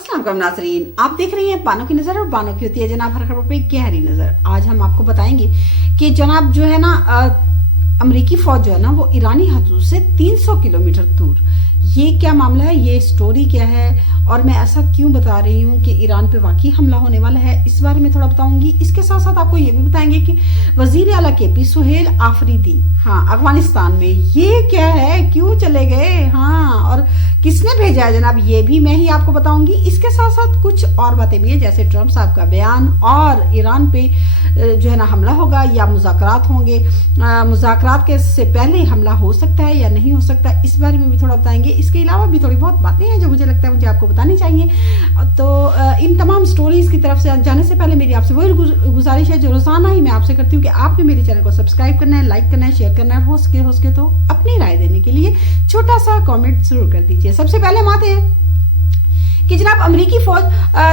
अस्सलाम नाज़रीन, आप देख रही हैं बानो की नज़र और बानो की होती है जनाब हर खबर पे गहरी नज़र। आज हम आपको बताएंगे कि जनाब जो है ना अमरीकी फौज जो है ना वो ईरानी हदूद से 300 किलोमीटर दूर, ये क्या मामला है, ये स्टोरी क्या है और मैं ऐसा क्यों बता रही हूँ कि ईरान पे वाकई हमला होने वाला है, इस बारे में थोड़ा बताऊंगी। इसके साथ साथ आपको ये भी बताएंगे कि वजीर आला केपी सुहेल आफरीदी अफगानिस्तान में, ये क्या है, क्यों चले गए, और किसने भेजा है जनाब, ये भी मैं ही आपको बताऊंगी। इसके साथ साथ कुछ और बातें भी है, जैसे ट्रम्प साहब का बयान और ईरान पे जो है ना हमला होगा या मुज़ाकरात होंगे, मुज़ाकरात के से पहले हमला हो सकता है या नहीं हो सकता, इस बारे में भी थोड़ा बताएंगे। इसके अलावा भी थोड़ी बहुत बातें हैं जो मुझे लगता है मुझे आपको बतानी चाहिए। तो इन तमाम स्टोरीज की तरफ से जाने से पहले मेरी आपसे वही गुजारिश है जो रोजाना ही मैं आपसे करती हूँ कि आपने मेरे चैनल को सब्सक्राइब करना है, लाइक करना है, शेयर करना है, हो सके तो अपनी राय देने के लिए छोटा सा कमेंट जरूर कर दीजिए। सबसे पहले हम आते हैं कि जनाब अमेरिकी फौज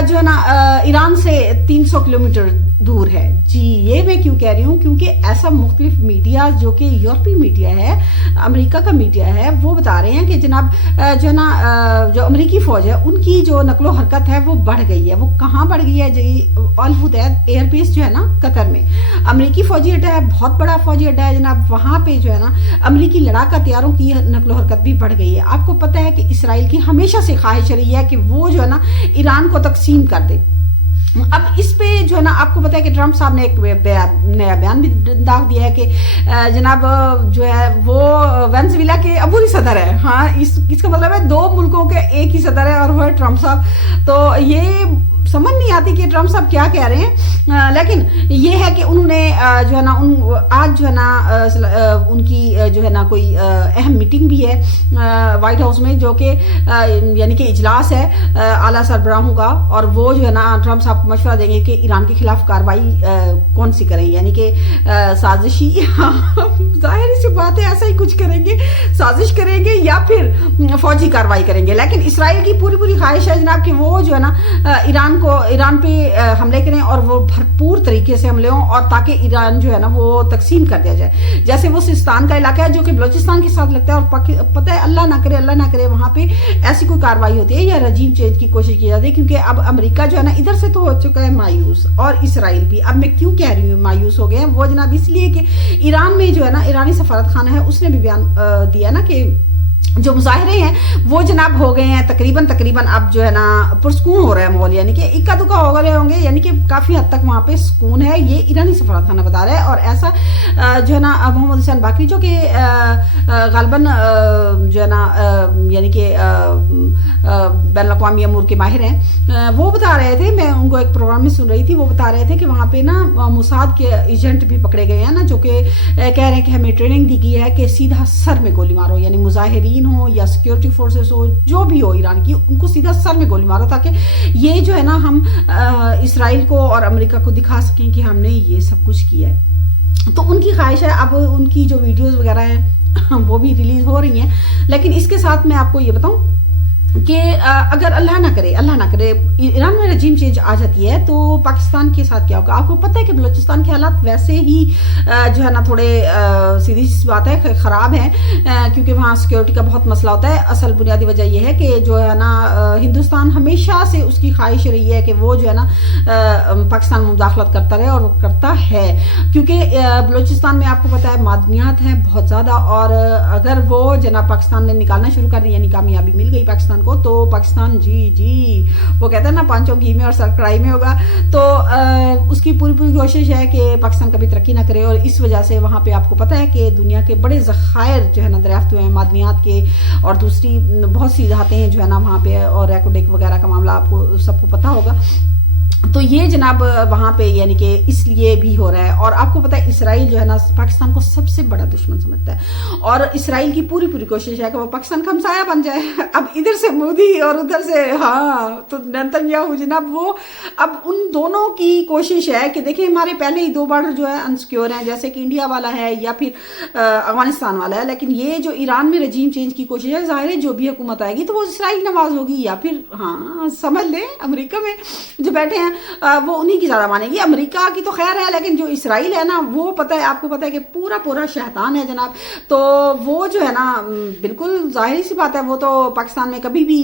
जो है ना ईरान से 300 किलोमीटर दूर है। जी, ये मैं क्यों कह रही हूँ, क्योंकि ऐसा मुख्तलिफ मीडिया जो कि यूरोपीय मीडिया है, अमेरिका का मीडिया है, वो बता रहे हैं कि जनाब जो है ना जो अमेरिकी फौज है उनकी जो नकलो हरकत है वो बढ़ गई है। वो कहाँ बढ़ गई है जी? अल हुदैद एयरबेस जो है ना कतर में अमेरिकी फौजी अड्डा है, बहुत बड़ा फौजी अड्डा है जनाब। वहां पे जो है ना अमेरिकी लड़ाका तैयारों की नकलो हरकत भी बढ़ गई है। आपको पता है कि इसराइल की हमेशा से ख्वाहिश रही है कि वो जो है ना ईरान को तकसीम कर दे। अब इस पे जो है ना आपको पता है कि ट्रम्प साहब ने एक नया बयान भी दाग दिया है कि जनाब जो है वो वेनेजुएला के अबूरी सदर है। इसका मतलब है दो मुल्कों के एक ही सदर है और वो है ट्रम्प साहब। तो ये समझ नहीं आती कि ट्रम्प साहब क्या कह रहे हैं, लेकिन ये है कि उन्होंने जो है ना आज जो है ना उनकी जो है ना कोई अहम मीटिंग भी है व्हाइट हाउस में, जो कि यानी कि इजलास है आला सरबराहों का, और वो जो है ना ट्रम्प साहब को मशवरा देंगे कि ईरान के खिलाफ कार्रवाई कौन सी करें, यानी कि साजिशी जाहिर सी बात है ऐसा ही कुछ करेंगे, साजिश करेंगे या फिर फौजी कार्रवाई करेंगे। लेकिन इसराइल की पूरी ख्वाहिश है जनाब कि वो जो है ना ईरान पे हमले करें और वो भरपूर तरीके से हमले हों, और ताकि ईरान जो है ना वो तकसीम कर दिया जाए। जैसे वो सिस्तान का इलाका है जो कि बलोचिस्तान के साथ लगता है, और पता है अल्लाह ना करे वहां पे ऐसी कोई कार्रवाई होती है या रजीम चेंज की कोशिश की जाती है, क्योंकि अब अमेरिका जो है ना इधर से तो हो चुका है मायूस, और इसराइल भी, अब मैं क्यों कह रही हूँ मायूस हो गए हैं, वो जनाब इसलिए कि ईरान में जो है ना ईरानी सफारत खाना है उसने भी बयान दिया ना कि जो मुजाहरे हैं वो जनाब हो गए हैं तकरीबन अब जो है ना पुरस्कून हो रहा है माहौल, यानी कि इक्का दुक्का हो गए होंगे, यानी कि काफी हद तक वहां पे सुकून है, ये ईरानी सफारत खाना बता रहा है। और ऐसा जो है ना मोहम्मद हुसैन बाकरी जो कि गालबन जो है ना यानी कि बैनुल अक़वामी अमूर के माहिर हैं, वो बता रहे थे, मैं उनको एक प्रोग्राम में सुन रही थी, वो बता रहे थे कि वहां पे ना मुसाद के एजेंट भी पकड़े गए हैं ना, जो कि कह रहे हैं कि हमें ट्रेनिंग दी गई है कि सीधा सर में गोली मारो, यानी मुजाहिरीन हो या सिक्योरिटी फोर्सेस हो, जो भी हो ईरान की, उनको सीधा सर में गोली मारो, ताकि ये जो है ना हम इसराइल को और अमेरिका को दिखा सकें कि हमने ये सब कुछ किया है। तो उनकी ख्वाहिश है, अब उनकी जो वीडियोस वगैरह हैं वो भी रिलीज हो रही हैं। लेकिन इसके साथ मैं आपको ये बताऊं कि अगर अल्लाह ना करे ईरान में रजीम चेंज आ जाती है तो पाकिस्तान के साथ क्या होगा। आपको पता है कि बलूचिस्तान के हालात वैसे ही जो है ना थोड़े सीधी सी बात है खराब है, क्योंकि वहाँ सिक्योरिटी का बहुत मसला होता है। असल बुनियादी वजह यह है कि जो है ना हिंदुस्तान हमेशा से उसकी ख्वाहिश रही है कि वो जो है ना पाकिस्तान में मुदाखलत करता रहे, और वो करता है, क्योंकि बलूचिस्तान में आपको पता है मादनियात हैं बहुत ज़्यादा, और अगर वो जनाब पाकिस्तान ने निकालना शुरू कर दी, यानी कामयाबी मिल गई पाकिस्तान को, तो पाकिस्तान जी वो कहते हैं ना पांचों घी में और सर कढ़ाई में होगा। तो उसकी पूरी कोशिश है कि पाकिस्तान कभी तरक्की ना करे, और इस वजह से वहां पे आपको पता है कि दुनिया के बड़े ज़खायर जो है ना दरियाफ्त हुए हैं मादनियात के, और दूसरी बहुत सी धातें हैं जो है ना वहां पे, और रैकोडेक वगैरह का मामला आपको सबको पता होगा। तो ये जनाब वहां पे यानी कि इसलिए भी हो रहा है। और आपको पता है इसराइल जो है ना पाकिस्तान को सबसे बड़ा दुश्मन समझता है, और इसराइल की पूरी कोशिश है कि वो पाकिस्तान का हमसाया बन जाए। अब इधर से मोदी और उधर से तो नेतन्याहू जनाब, वो अब उन दोनों की कोशिश है कि देखिए हमारे पहले ही 2 बॉर्डर जो है अनसिक्योर हैं, जैसे कि इंडिया वाला है या फिर अफगानिस्तान वाला है, लेकिन ये जो ईरान में रजीम चेंज की कोशिश है, जाहिर है जो भी हुकूमत आएगी तो वो इसराइल नवाज होगी, या फिर समझ लें अमेरिका में जो बैठे हैं ہیں وہ انہی کی زیادہ مانیں گی. امریکہ کی تو خیر ہے, لیکن جو اسرائیل ہے نا وہ پتہ ہے آپ کو پتہ ہے کہ پورا شیطان ہے جناب. تو وہ جو ہے نا بالکل ظاہری سی بات ہے, وہ تو پاکستان میں کبھی بھی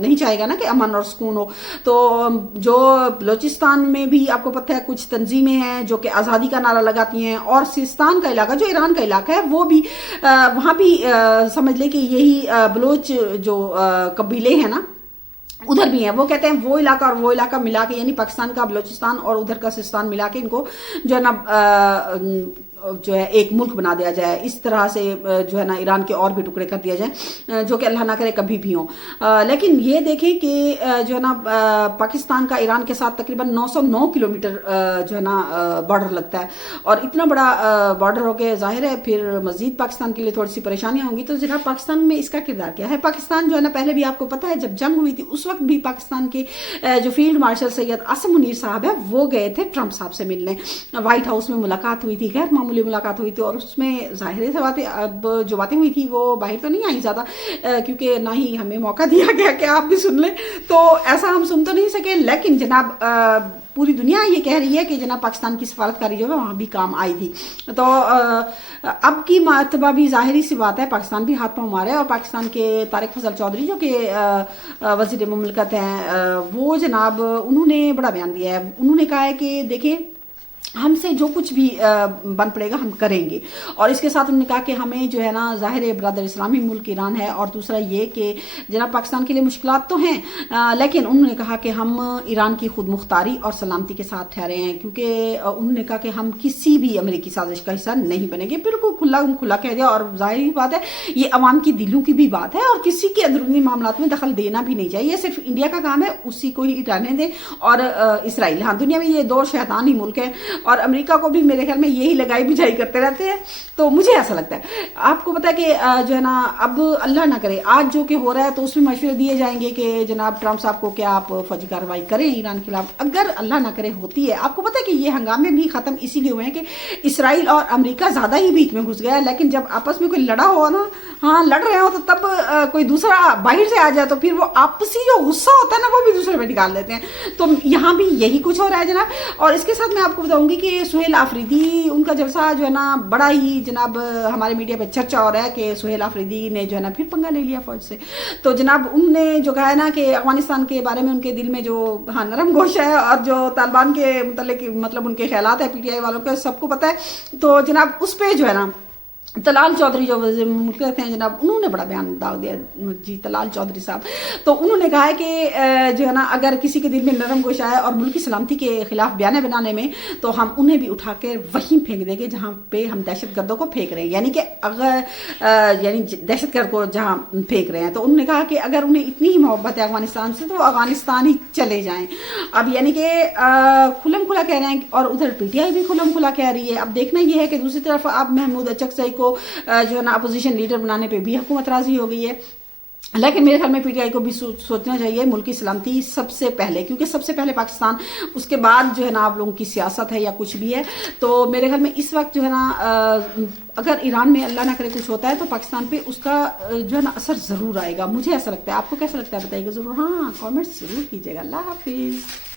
نہیں چاہے گا نا کہ امن اور سکون ہو. تو جو بلوچستان میں بھی آپ کو پتہ ہے کچھ تنظیمیں ہیں جو کہ آزادی کا نعرہ لگاتی ہیں, اور سیستان کا علاقہ جو ایران کا علاقہ ہے وہ بھی وہاں بھی سمجھ لیں کہ یہی بلوچ جو قبیلے ہیں نا ادھر بھی ہیں, وہ کہتے ہیں وہ علاقہ اور وہ علاقہ ملا کے, یعنی پاکستان کا بلوچستان اور ادھر کا سیستان ملا کے ان کو جو ہے نا جو ہے ایک ملک بنا دیا جائے. اس طرح سے جو ہے نا ایران کے اور بھی ٹکڑے کر دیا جائے جو کہ اللہ نہ کرے کبھی بھی ہوں. لیکن یہ دیکھیں کہ جو ہے نا پاکستان کا ایران کے ساتھ تقریباً 909 کلومیٹر جو ہے نا بارڈر لگتا ہے, اور اتنا بڑا بارڈر ہو کے ظاہر ہے پھر مزید پاکستان کے لیے تھوڑی سی پریشانیاں ہوں گی. تو جناب پاکستان میں اس کا کردار کیا ہے؟ پاکستان جو ہے نا پہلے بھی آپ کو پتہ ہے جب جنگ ہوئی تھی اس وقت بھی پاکستان کے جو فیلڈ مارشل سید عاصم منیر صاحب ہے وہ گئے تھے ٹرمپ صاحب سے ملنے. وائٹ ہاؤس میں ملاقات ہوئی تھی, غیر معمولی ملاقات ہوئی تھی, اور اس میں ظاہر سے باتیں اب جو باتیں ہوئی تھی وہ باہر تو نہیں آئی زیادہ کیونکہ نہ ہی ہمیں موقع دیا گیا کہ آپ بھی سن لیں, تو ایسا ہم سن تو نہیں سکے. لیکن جناب پوری دنیا یہ کہہ رہی ہے کہ جناب پاکستان کی سفارتکاری جو ہے وہاں بھی کام آئی تھی. تو اب کی مرتبہ بھی ظاہری سی بات ہے پاکستان بھی ہاتھ پاؤں مارا ہے, اور پاکستان کے طارق فضل چودھری جو کہ وزیر مملکت ہیں وہ جناب انہوں نے بڑا بیان دیا ہے. انہوں نے کہا ہے کہ دیکھیں ہم سے جو کچھ بھی بن پڑے گا ہم کریں گے, اور اس کے ساتھ انہوں نے کہا کہ ہمیں جو ہے نا ظاہر برادر اسلامی ملک ایران ہے, اور دوسرا یہ کہ جناب پاکستان کے لیے مشکلات تو ہیں لیکن انہوں نے کہا کہ ہم ایران کی خود مختاری اور سلامتی کے ساتھ ٹھہرے ہیں, کیونکہ انہوں نے کہا کہ ہم کسی بھی امریکی سازش کا حصہ نہیں بنیں گے. بالکل کھلا کہہ دیا, اور ظاہری بات ہے یہ عوام کی دلوں کی بھی بات ہے, اور کسی کے اندرونی معاملات میں دخل دینا بھی نہیں چاہیے. صرف انڈیا کا کام ہے اسی کو ہی رہنے دیں, اور اسرائیل, ہاں دنیا میں یہ دو شیطان ہی ملک ہیں, اور امریکہ کو بھی میرے خیال میں یہی لگائی بجھائی کرتے رہتے ہیں. تو مجھے ایسا لگتا ہے آپ کو پتا ہے کہ جو ہے نا اب اللہ نہ کرے آج جو کہ ہو رہا ہے تو اس میں مشورے دیے جائیں گے کہ جناب ٹرمپ صاحب کو کیا آپ فوجی کارروائی کریں ایران کے خلاف. اگر اللہ نہ کرے ہوتی ہے, آپ کو پتا ہے کہ یہ ہنگامے بھی ختم اسی لیے ہوئے ہیں کہ اسرائیل اور امریکہ زیادہ ہی بیچ میں گھس گیا ہے. لیکن جب آپس میں کوئی لڑا ہوا نا, ہاں لڑ رہے ہو, تو تب کوئی دوسرا باہر سے آ جائے تو پھر وہ آپسی جو غصہ ہوتا ہے نا وہ بھی دوسرے پہ نکال دیتے ہیں. تو یہاں بھی یہی کچھ ہو رہا ہے جناب. اور اس کے ساتھ میں آپ کو بتاؤں گی کہ سہیل آفریدی ان کا جلسہ جو ہے نا بڑا ہی جناب ہمارے میڈیا پہ چرچا ہو رہا ہے کہ سہیل آفریدی نے جو ہے نا پھر پنگا لے لیا فوج سے. تو جناب ان نے جو کہا ہے نا کہ افغانستان کے بارے میں ان کے دل میں جو نرم گوشت ہے, اور جو طالبان کے متعلق مطلب ان کے خیالات ہیں پی ٹی آئی والوں کے سب کو پتہ ہے. تو جناب اس پہ جو ہے نا طلال چودھری جو وزیر مملکت ہیں جناب انہوں نے بڑا بیان داغ دیا جی, طلال چودھری صاحب. تو انہوں نے کہا ہے کہ جو ہے نا اگر کسی کے دل میں نرم گوشت ہے اور ملکی سلامتی کے خلاف بیانیں بنانے میں, تو ہم انہیں بھی اٹھا کے وہیں پھینک دیں گے جہاں پہ ہم دہشت گردوں کو پھینک رہے ہیں, یعنی کہ اگر یعنی دہشت گرد کو جہاں پھینک رہے ہیں. تو انہوں نے کہا کہ اگر انہیں اتنی ہی محبت ہے افغانستان سے تو افغانستان ہی چلے جائیں. اب یعنی کہ کھلم کھلا کہہ رہے ہیں, اور ادھر پی ٹی آئی بھی کھلم کھلا کہہ رہی ہے. اب دیکھنا یہ ہے کہ دوسری طرف اب محمود اچکزئی کو جو ہے نا اپوزیشن لیڈر بنانے پہ بھی حکومت راضی ہو گئی ہے. لیکن میرے خیال میں پی ٹی آئی کو بھی سوچنا چاہیے ملکی سلامتی سب سے پہلے, کیونکہ سب سے پہلے پاکستان, اس کے بعد جو ہے نا آپ لوگوں کی سیاست ہے یا کچھ بھی ہے. تو میرے خیال میں اس وقت جو ہے نا اگر ایران میں اللہ نہ کرے کچھ ہوتا ہے تو پاکستان پہ اس کا جو ہے نا اثر ضرور آئے گا. مجھے ایسا لگتا ہے, آپ کو کیسا لگتا ہے بتائیے گا ضرور, ہاں کامنٹس ضرور کیجیے گا. اللہ حافظ.